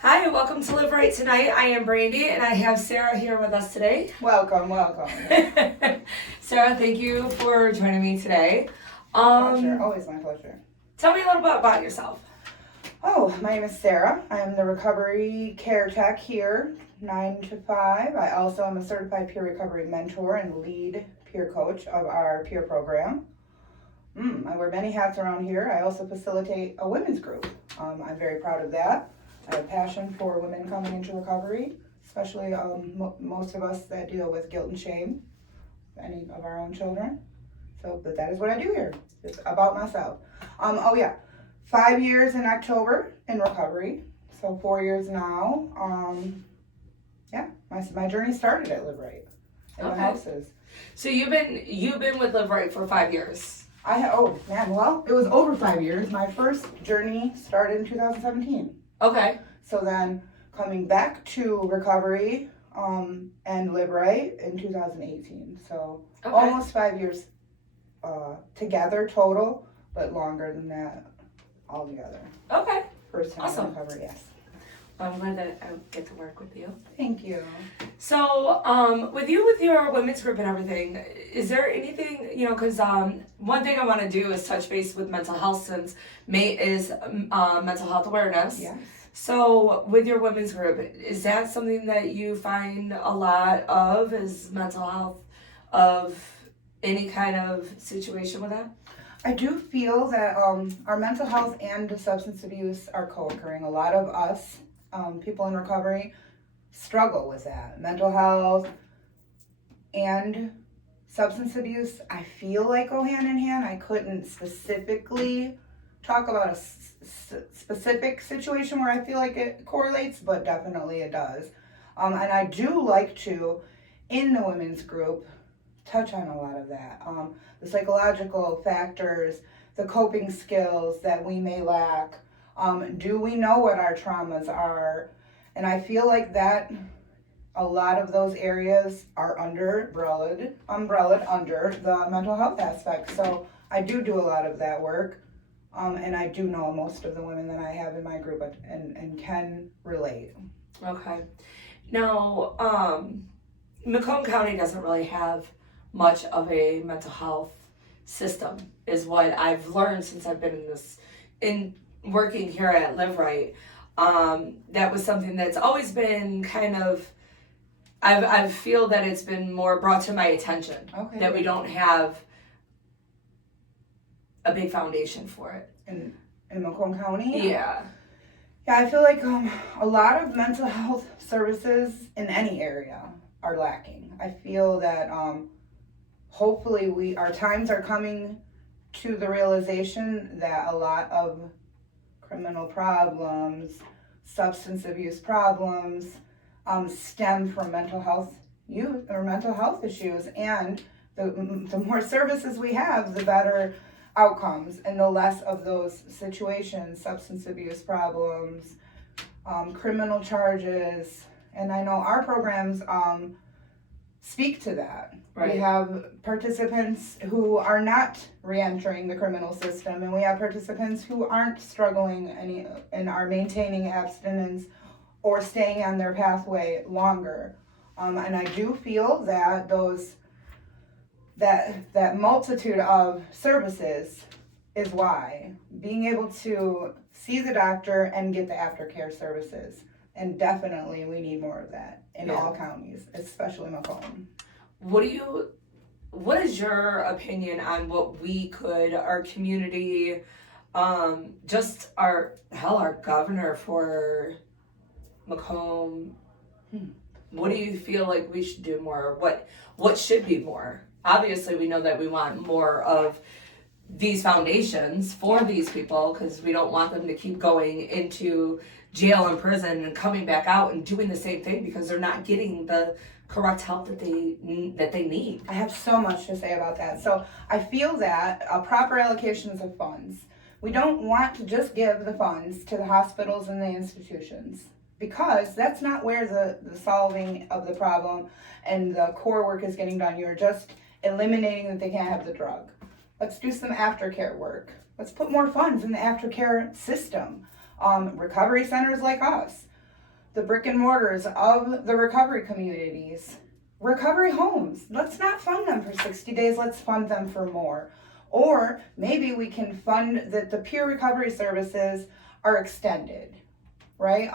Hi, and welcome to Live Right tonight. I am Brandi, and I have Sarah here with us today. Welcome. Sarah, thank you for joining me today. Pleasure. Always my pleasure. Tell me a little bit about yourself. Oh, my name is Sarah. I am the recovery care tech here, 9 to 5. I also am a certified peer recovery mentor and lead peer coach of our peer program. I wear many hats around here. I also facilitate a women's group. I'm very proud of that. I have passion for women coming into recovery, especially most of us that deal with guilt and shame, any of our own children. But that is what I do here. It's about myself. 5 years in October in recovery, so 4 years now. My journey started at Live Rite in the houses. So you've been with Live Right for 5 years. It was over 5 years. My first journey started in 2017. Okay. So then coming back to recovery and Live Rite in 2018. So almost 5 years together total, but longer than that altogether. Okay. First time in recovery, yes. I'm glad that I get to work with you. Thank you. So, with your women's group and everything, is there anything, because one thing I want to do is touch base with mental health, since May is mental health awareness. Yes. So, with your women's group, is that something that you find a lot of, is mental health of any kind of situation with that? I do feel that our mental health and substance abuse are co-occurring. A lot of us, people in recovery, struggle with that. Mental health and substance abuse, I feel like go hand in hand. I couldn't specifically talk about a specific situation where I feel like it correlates, but definitely it does. And I do like to, in the women's group, touch on a lot of that. The psychological factors, the coping skills that we may lack. Do we know what our traumas are? And I feel like that a lot of those areas are umbrellaed under the mental health aspect. So I do a lot of that work. And I do know most of the women that I have in my group and can relate. Okay. Now, Macomb County doesn't really have much of a mental health system, is what I've learned since I've been in working here at Live Right. That was something that's always been kind of, I feel that it's been more brought to my attention, that we don't have a big foundation for it. In Macomb County? Yeah. Yeah, I feel like a lot of mental health services in any area are lacking. I feel that hopefully our times are coming to the realization that a lot of criminal problems, substance abuse problems stem from mental health issues, and the more services we have, the better outcomes and the less of those situations, substance abuse problems, criminal charges. And I know our programs speak to that. Right. We have participants who are not re-entering the criminal system, and we have participants who aren't struggling any and are maintaining abstinence or staying on their pathway longer. And I do feel that that multitude of services is why being able to see the doctor and get the aftercare services. And definitely we need more of that in all counties, especially Macomb. What is your opinion on what our community, just our governor for Macomb, what do you feel like we should do more? What should be more? Obviously, we know that we want more of these foundations for these people, because we don't want them to keep going into jail and prison and coming back out and doing the same thing because they're not getting the correct help that they need. I have so much to say about that. So I feel that proper allocations of funds. We don't want to just give the funds to the hospitals and the institutions, because that's not where the solving of the problem and the core work is getting done. You're just eliminating that they can't have the drug. Let's do some aftercare work. Let's put more funds in the aftercare system. Recovery centers like us. the brick and mortars of the recovery communities, recovery homes. Let's not fund them for 60 days. Let's fund them for more. Or maybe we can fund that the peer recovery services are extended, right?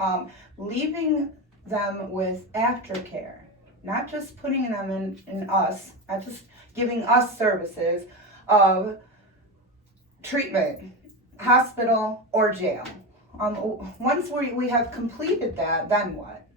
Leaving them with aftercare, not just putting them in us, not just giving us services of treatment, hospital, or jail. Once we have completed that, then what?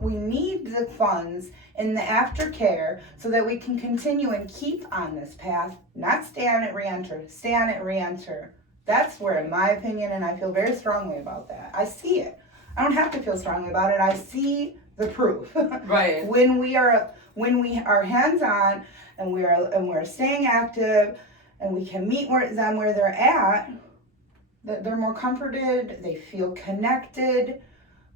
We need the funds in the aftercare so that we can continue and keep on this path, not stay on it, re-enter, stay on it, re-enter. That's where, in my opinion, and I feel very strongly about that. I see it. I don't have to feel strongly about it. I see the proof. Right. When we are hands-on and we're staying active and we can meet them where they're at, they're more comforted, they feel connected,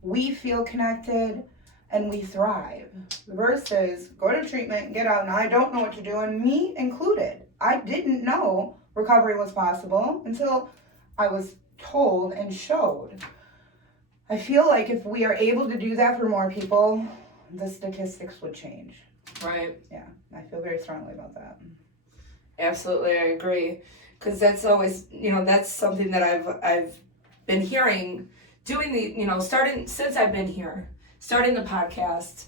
we feel connected, and we thrive. Versus go to treatment, get out, and I don't know what to do, and me included. I didn't know recovery was possible until I was told and showed. I feel like if we are able to do that for more people, the statistics would change. Right. Yeah, I feel very strongly about that. Absolutely, I agree. Because that's always, that's something that I've been hearing, doing starting since I've been here, starting the podcast.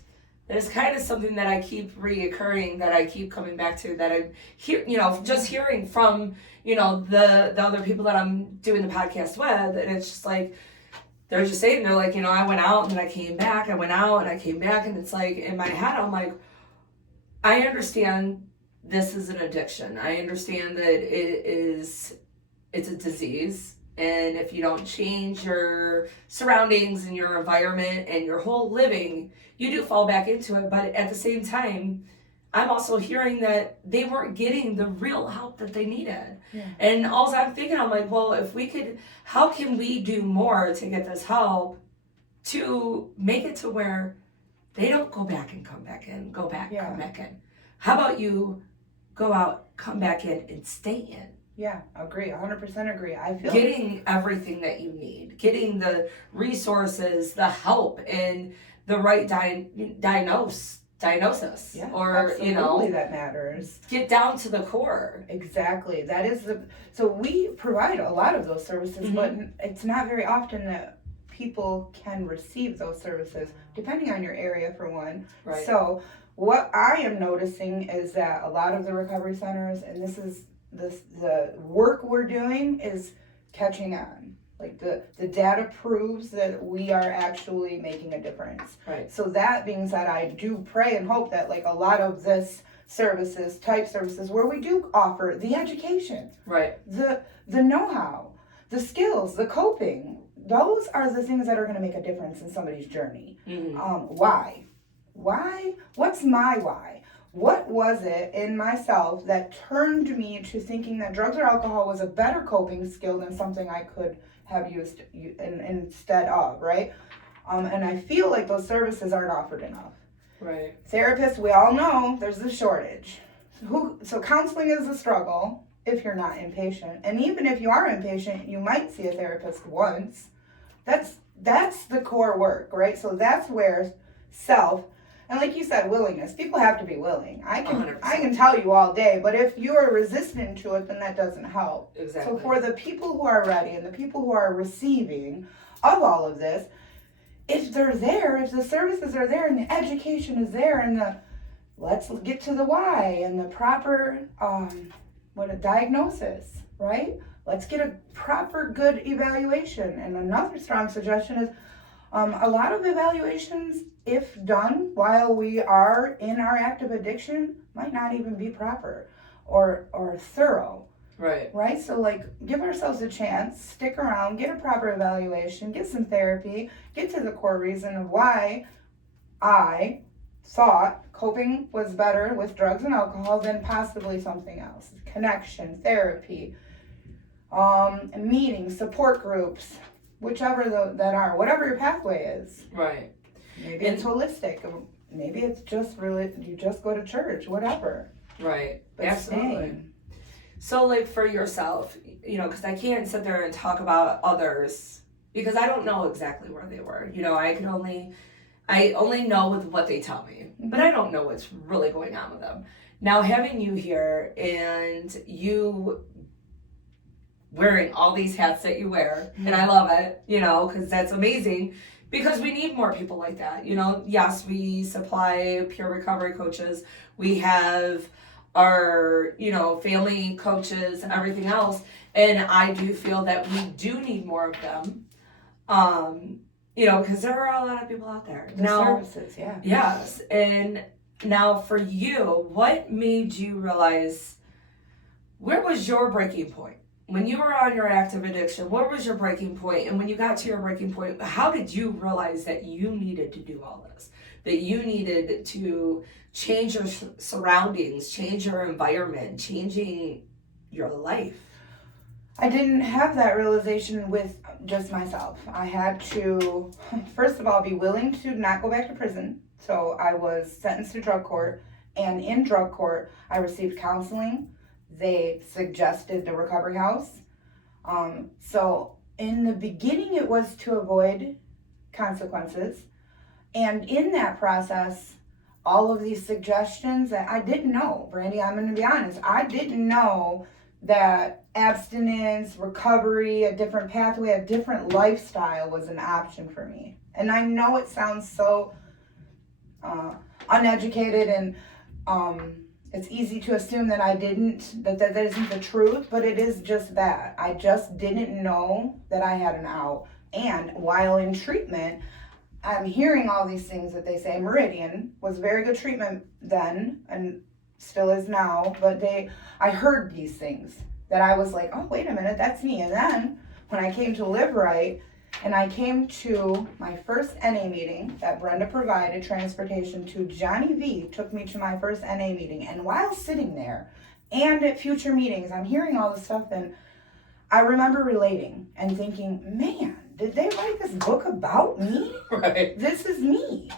That is kind of something that I keep reoccurring, that I keep coming back to, that I hear, just hearing from, the other people that I'm doing the podcast with, and it's just like, they're just saying, they're like, I went out and then I came back, I went out and I came back, and it's like, in my head, I'm like, I understand this is an addiction. I understand that it's a disease, and if you don't change your surroundings and your environment and your whole living, you do fall back into it. But at the same time, I'm also hearing that they weren't getting the real help that they needed. Yeah. And all I'm thinking, I'm like, well, how can we do more to get this help to make it to where they don't go back and come back in, come back in? How about you go out, come back in, and stay in? Yeah, agree, 100% agree. I feel getting everything that you need, getting the resources, the help, and the right diagnosis. Yeah, or absolutely, that matters. Get down to the core. Exactly. That is so we provide a lot of those services, mm-hmm. but it's not very often that people can receive those services, depending on your area, for one. Right. So what I am noticing is that a lot of the recovery centers, and this is the work we're doing, is catching on. Like the data proves that we are actually making a difference. Right. So that being said, I do pray and hope that like a lot of this type services where we do offer the education, right, the know-how, the skills, the coping, those are the things that are going to make a difference in somebody's journey. Mm-hmm. Why? What's my why? What was it in myself that turned me to thinking that drugs or alcohol was a better coping skill than something I could have used instead of, right? And I feel like those services aren't offered enough. Right. Therapists, we all know there's a shortage. So counseling is a struggle if you're not inpatient. And even if you are inpatient, you might see a therapist once. That's the core work, right? So that's where self, and like you said, willingness. People have to be willing. I can tell you all day, but if you are resistant to it, then that doesn't help. Exactly. So for the people who are ready and the people who are receiving of all of this, if they're there, if the services are there and the education is there and let's get to the why and the proper diagnosis, right? Let's get a proper good evaluation. And another strong suggestion is a lot of evaluations, if done while we are in our active addiction, might not even be proper or thorough. Right? So like give ourselves a chance, stick around, get a proper evaluation, get some therapy, get to the core reason of why I thought coping was better with drugs and alcohol than possibly something else. Connection, therapy, meetings, support groups, whichever that are, whatever your pathway is. Right. Maybe it's holistic. Maybe it's just really, you just go to church, whatever. Right. But absolutely. Staying. So like for yourself, because I can't sit there and talk about others because I don't know exactly where they were. You know, I only know with what they tell me, but I don't know what's really going on with them. Now, having you here and you wearing all these hats that you wear, and I love it, you know, because that's amazing, because we need more people like that. You know, yes, we supply peer recovery coaches, we have our, you know, family coaches, everything else, and I do feel that we do need more of them. You know, because there are a lot of people out there. The services, yeah. Yes, and now for you, what made you realize, where was your breaking point? When you were on your active addiction, what was your breaking point? And when you got to your breaking point, how did you realize that you needed to do all this? That you needed to change your surroundings, change your environment, changing your life? I didn't have that realization with just myself. I had to, first of all, be willing to not go back to prison. So I was sentenced to drug court, and in drug court, I received counseling. They suggested the recovery house. So in the beginning, it was to avoid consequences. And in that process, all of these suggestions that I didn't know, Brandi, I'm going to be honest, I didn't know that abstinence, recovery, a different pathway, a different lifestyle was an option for me. And I know it sounds so uneducated, and it's easy to assume that I didn't, that isn't the truth, but it is just that. I just didn't know that I had an out. And while in treatment, I'm hearing all these things that they say. Meridian was very good treatment then, and still is now, but I heard these things that I was like, oh, wait a minute, that's me. And then when I came to Live Right, and I came to my first NA meeting that Brenda provided transportation to, Johnny V took me to my first NA meeting. And while sitting there and at future meetings, I'm hearing all this stuff, and I remember relating and thinking, man, did they write this book about me? Right. This is me.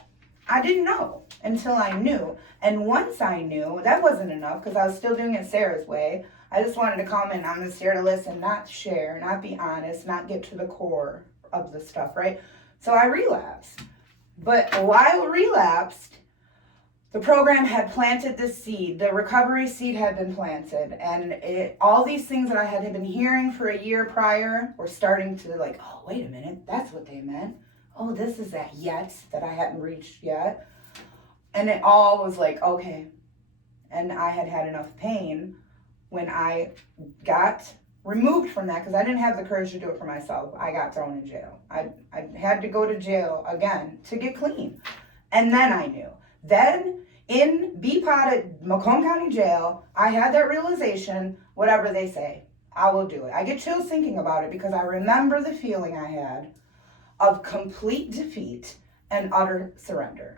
I didn't know until I knew. And once I knew, that wasn't enough, because I was still doing it Sarah's way. I just wanted to come in. I'm just here to listen, not share, not be honest, not get to the core of the stuff, right? So I relapsed. But while relapsed, the program had planted this seed. The recovery seed had been planted. And all these things that I had been hearing for a year prior were starting to like, oh, wait a minute, that's what they meant. Oh, this is that yet that I hadn't reached yet. And it all was like, okay. And I had had enough pain when I got removed from that, because I didn't have the courage to do it for myself. I got thrown in jail. I had to go to jail again to get clean. And then I knew. Then in BPOD at Macomb County Jail, I had that realization, whatever they say, I will do it. I get chills thinking about it, because I remember the feeling I had of complete defeat and utter surrender.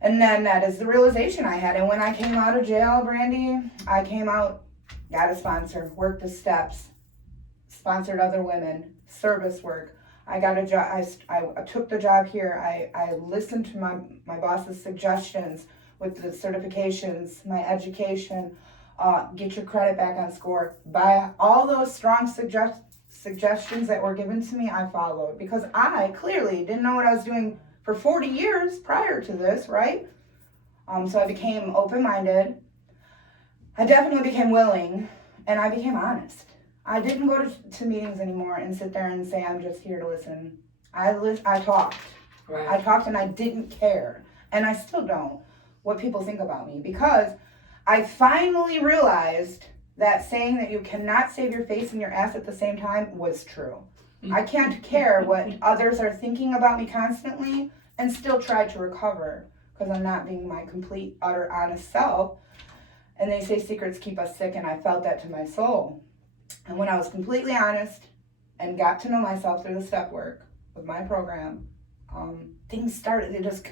And then that is the realization I had. And when I came out of jail, Brandi, I came out, got a sponsor, worked the steps, sponsored other women, service work. I got a job. I took the job here. I listened to my boss's suggestions with the certifications, my education, get your credit back on score. By all those strong suggestions that were given to me, I followed, because I clearly didn't know what I was doing for 40 years prior to this, right? So I became open-minded. I definitely became willing, and I became honest. I didn't go to meetings anymore and sit there and say, I'm just here to listen. I talked. Right. I talked, and I didn't care. And I still don't, what people think about me, because I finally realized that saying that you cannot save your face and your ass at the same time was true. I can't care what others are thinking about me constantly and still try to recover, because I'm not being my complete, utter, honest self. And they say secrets keep us sick, and I felt that to my soul. And when I was completely honest and got to know myself through the step work with my program, things started, they just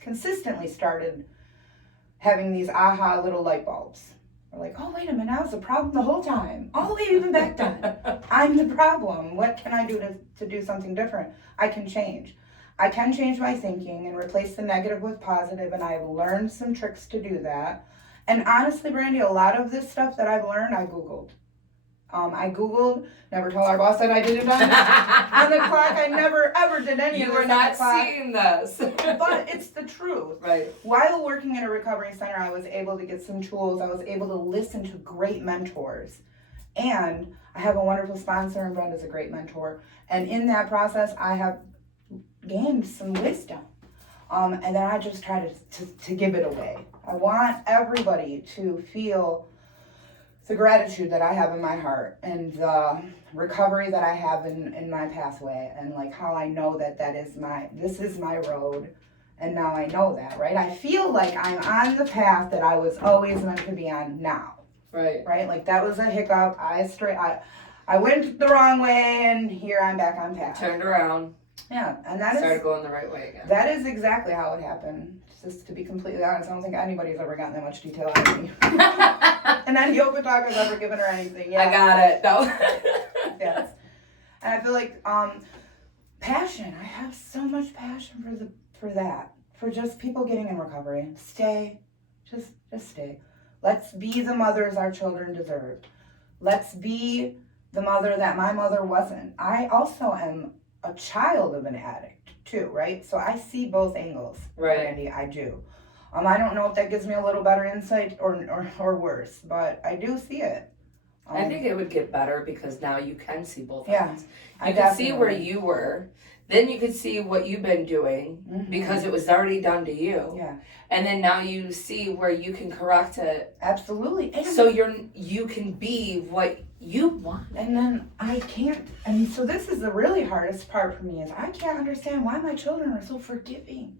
consistently started having these aha little light bulbs. We're like, oh, wait a minute, I was the problem the whole time. All the way even back then. I'm the problem. What can I do to do something different? I can change. I can change my thinking and replace the negative with positive, and I've learned some tricks to do that. And honestly, Brandi, a lot of this stuff that I've learned, I Googled. I Googled, never told our boss that I did it on the clock. I never ever did any of You this were not on the clock. seeing this. But it's the truth. Right. While working in a recovery center, I was able to get some tools. I was able to listen to great mentors. And I have a wonderful sponsor, and Brenda's a great mentor. And in that process, I have gained some wisdom. And then I just try to give it away. I want everybody to feel the gratitude that I have in my heart and the recovery that I have in my pathway, and like how I know that this is my road, and now I know that, right? I feel like I'm on the path that I was always meant to be on now. Right. Right? Like that was a hiccup. I went the wrong way, and here I'm back on path. Turned around. Yeah, and started going the right way again. That is exactly how it happened. Just to be completely honest, I don't think anybody's ever gotten that much detail out of me. And then Yoga Talk has ever given her anything. Yeah. I got it. No. Yes. And I feel like passion. I have so much passion for that. For just people getting in recovery. Stay. Just stay. Let's be the mothers our children deserve. Let's be the mother that my mother wasn't. I also am a child of an addict too, right? So I see both angles, right. Randy, I do. I don't know if that gives me a little better insight or worse, but I do see it. I think it would get better because now you can see both ends. You can see where you were. Then you could see what you've been doing because it was already done to you. Yeah. And then now you see where you can correct it. Absolutely. And so you can be what you want. And then I can't, and so this is the really hardest part for me is I can't understand why my children are so forgiving,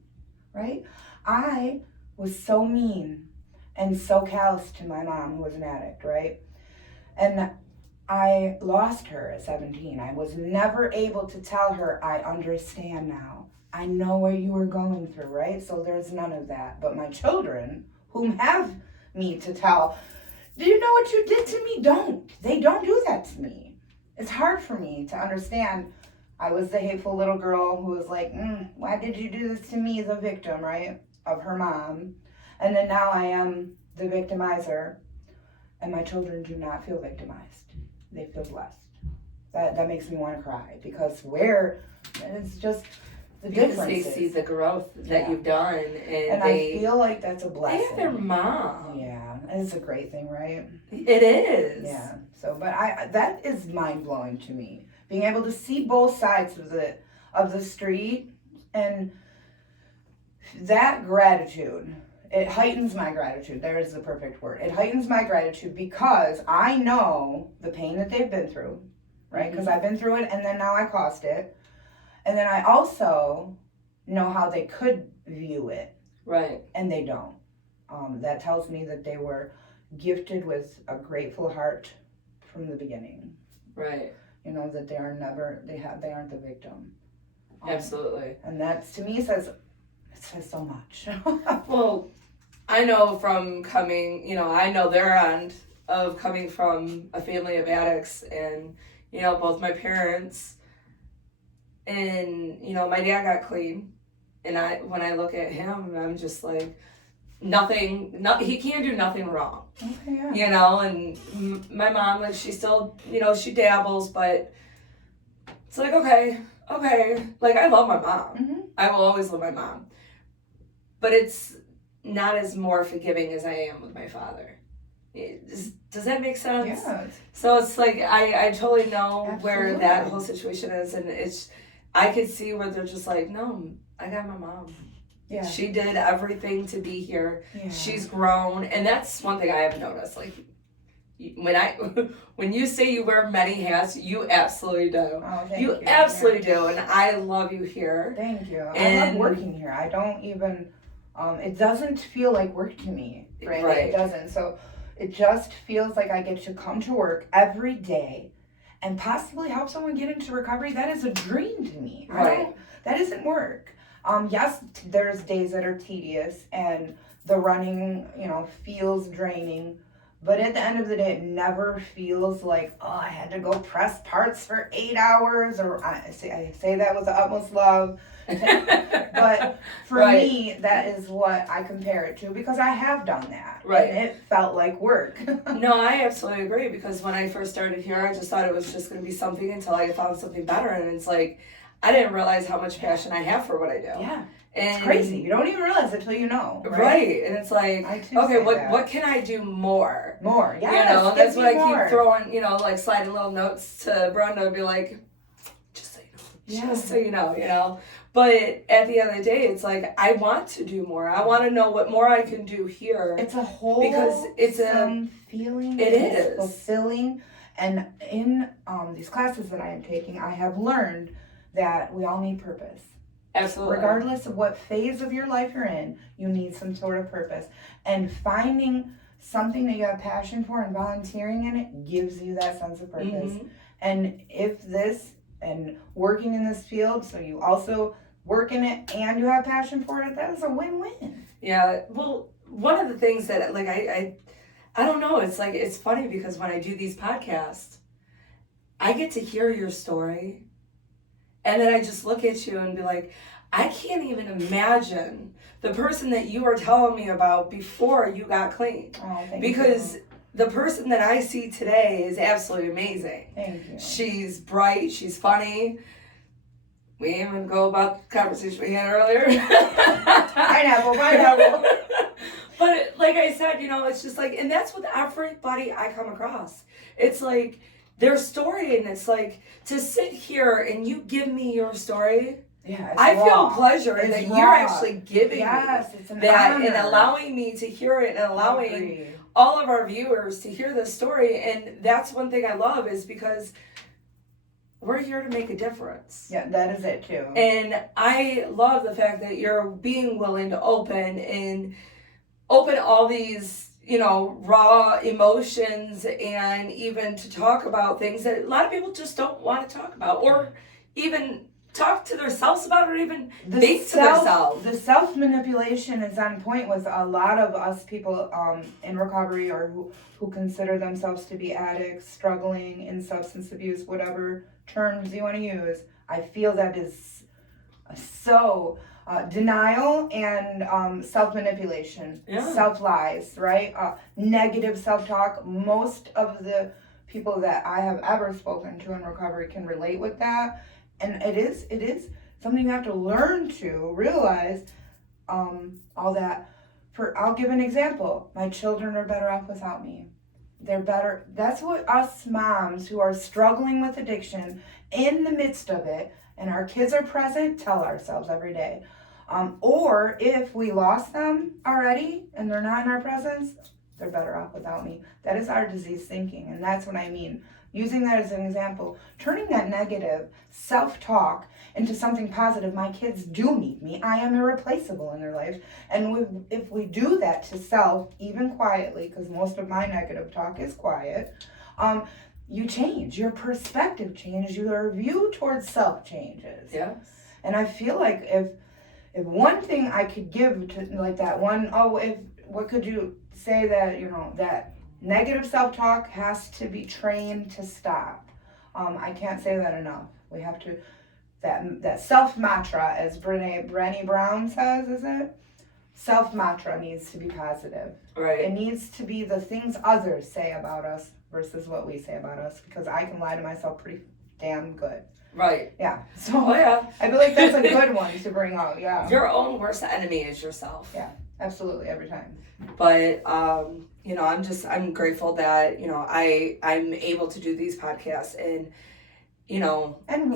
right? I was so mean and so callous to my mom who was an addict, right? And I lost her at 17. I was never able to tell her, I understand now. I know what you were going through, right? So there's none of that. But my children, whom have me to tell, do you know what you did to me? Don't. They don't do that to me. It's hard for me to understand. I was the hateful little girl who was like, why did you do this to me, the victim, right, of her mom? And then now I am the victimizer. And my children do not feel victimized. They feel blessed. That makes me want to cry because it's just the difference. They see the growth that you've done, and I feel like that's a blessing. They have their mom. Yeah, it's a great thing, right? It is. Yeah. So, but that is mind blowing to me. Being able to see both sides of the street, and that gratitude. It heightens my gratitude. There is the perfect word. It heightens my gratitude because I know the pain that they've been through, right? Because I've been through it and then now I caused it. And then I also know how they could view it. Right. And they don't. That tells me that they were gifted with a grateful heart from the beginning. Right. You know, that they aren't the victim. Absolutely. And that to me says so much. Well, I know from I know their end of coming from a family of addicts, and, both my parents, and, my dad got clean, and when I look at him, I'm just like, he can't do nothing wrong. Okay, yeah. And my mom, like, she still, she dabbles, but it's like, okay, like, I love my mom. Mm-hmm. I will always love my mom. But it's not as more forgiving as I am with my father. Does that make sense? Yeah. So it's like I totally know Absolutely. Where that whole situation is, and I could see where they're just like, no, I got my mom. Yeah. She did everything to be here. Yeah. She's grown, and that's one thing I have noticed. Like when you say you wear many hats, you absolutely do. Oh, thank you absolutely do, and I love you here. Thank you. I love working here. I don't even. It doesn't feel like work to me, right? It doesn't. So it just feels like I get to come to work every day and possibly help someone get into recovery. That is a dream to me. Right. That isn't work. Yes, there's days that are tedious and the running, feels draining, But at the end of the day, it never feels like, oh, I had to go press parts for 8 hours, or I say that with the utmost love. But for me, that is what I compare it to, because I have done that. Right. And it felt like work. No, I absolutely agree, because when I first started here, I just thought it was just going to be something until I found something better. And it's like, I didn't realize how much passion I have for what I do. Yeah. And it's crazy. You don't even realize it until you know. Right. And it's like, okay, what can I do more? More, yes. You know, that's what I keep throwing, you know, like sliding little notes to Brenda and be like, just so you know, just so you know. But at the end of the day, it's like, I want to do more. I want to know what more I can do here. It's a whole because it's a feeling. It is fulfilling. And in these classes that I am taking, I have learned that we all need purpose. Absolutely. Regardless of what phase of your life you're in, you need some sort of purpose. And finding something that you have passion for and volunteering in it gives you that sense of purpose. Mm-hmm. And and working in this field, so you also work in it and you have passion for it, that is a win-win. Yeah. Well, one of the things that, like, I don't know, it's like, it's funny because when I do these podcasts, I get to hear your story. And then I just look at you and be like, I can't even imagine the person that you were telling me about before you got clean. Oh, thank because you. The person that I see today is absolutely amazing. Thank you. She's bright. She's funny. We didn't even go about the conversation we had earlier. Pineapple. But like I said, you know, it's just like, and that's with everybody I come across. It's like, their story, and it's like, to sit here and you give me your story, I feel pleasure that you're actually giving me it's an that honor. and allowing me to hear it and allowing all of our viewers to hear this story. And that's one thing I love, is because we're here to make a difference. Yeah, that is it too. And I love the fact that you're being willing to open all these, you know, raw emotions, and even to talk about things that a lot of people just don't want to talk about, or even talk to themselves about, or even think to themselves. The self-manipulation is on point with a lot of us people in recovery, or who consider themselves to be addicts, struggling in substance abuse, whatever terms you want to use. I feel that is so... denial and self-manipulation, self-lies, right? Negative self-talk. Most of the people that I have ever spoken to in recovery can relate with that. And it is something you have to learn to realize all that. I'll give an example. My children are better off without me. They're better. That's what us moms who are struggling with addiction in the midst of it, and our kids are present, tell ourselves every day. Or if we lost them already and they're not in our presence, they're better off without me. That is our disease thinking, and that's what I mean. Using that as an example, turning that negative self-talk into something positive. My kids do need me. I am irreplaceable in their life. And if we do that to self, even quietly, because most of my negative talk is quiet, you change. Your perspective changes. Your view towards self changes. Yes. And I feel like if one thing I could give to, like, that one, what could you say that, you know, that negative self-talk has to be trained to stop. I can't say that enough. We have to, that self-mantra, as Brené Brown says, is it? Self-mantra needs to be positive. Right. It needs to be the things others say about us versus what we say about us, because I can lie to myself pretty damn good. Right. Yeah. So I feel like that's a good one to bring out. Yeah. Your own worst enemy is yourself. Yeah. Absolutely, every time. But you know, I'm grateful that, you know, I'm able to do these podcasts and, you know, and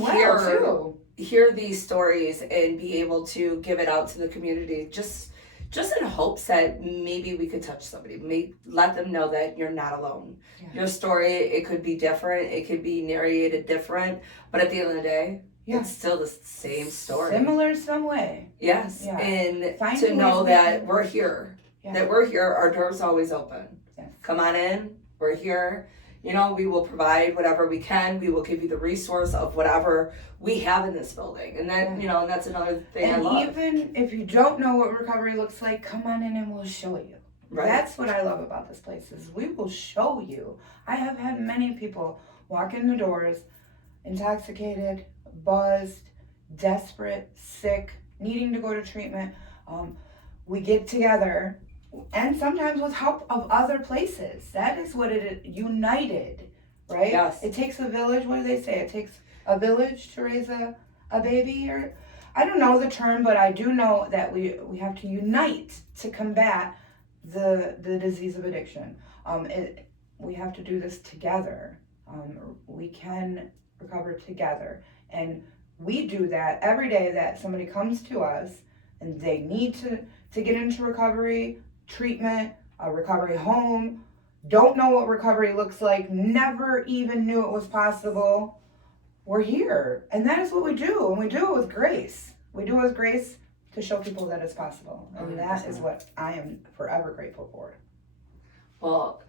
hear these stories and be able to give it out to the community, just in hopes that maybe we could touch somebody, let them know that you're not alone. Yeah. Your story, it could be different, it could be narrated different, but at the end of the day, it's still the same story. Similar some way. Yes. Yeah. And to know that we're here. Yeah. That we're here, our door's always open. Yes. Come on in, we're here. You know, we will provide whatever we can. We will give you the resource of whatever we have in this building. And then, you know, and that's another thing I love. And even if you don't know what recovery looks like, come on in and we'll show you. Right. That's what I love about this place is we will show you. I have had many people walk in the doors intoxicated, buzzed, desperate, sick, needing to go to treatment. We get together, and sometimes with help of other places. That is what it is, united, right? Yes. It takes a village. What do they say? It takes a village to raise a baby, or I don't know the term, but I do know that we have to unite to combat the disease of addiction. We have to do this together. We can recover together, and we do that every day that somebody comes to us and they need to get into recovery, treatment, a recovery home, don't know what recovery looks like, never even knew it was possible. We're here, and that is what we do, and we do it with grace. We do it with grace to show people that it's possible, and 100%. that is what I am forever grateful for. Well,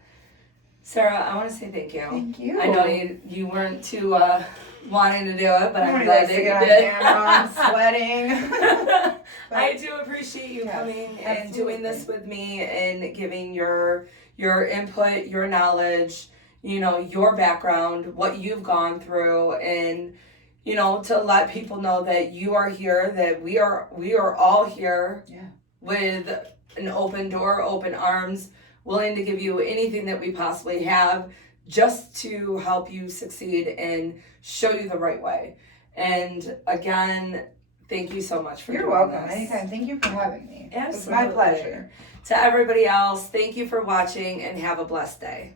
Sarah, I want to say thank you. Thank you. I know you weren't too wanting to do it, but I'm glad glad to that get you on did. camera. I'm sweating. I do appreciate you coming and doing this with me and giving your input, your knowledge, your background, what you've gone through, and to let people know that you are here, that we are all here with an open door, open arms, willing to give you anything that we possibly have just to help you succeed and show you the right way. And again, thank you so much for doing this. You're welcome. Anytime. Thank you for having me. Absolutely. It's my pleasure. To everybody else, thank you for watching and have a blessed day.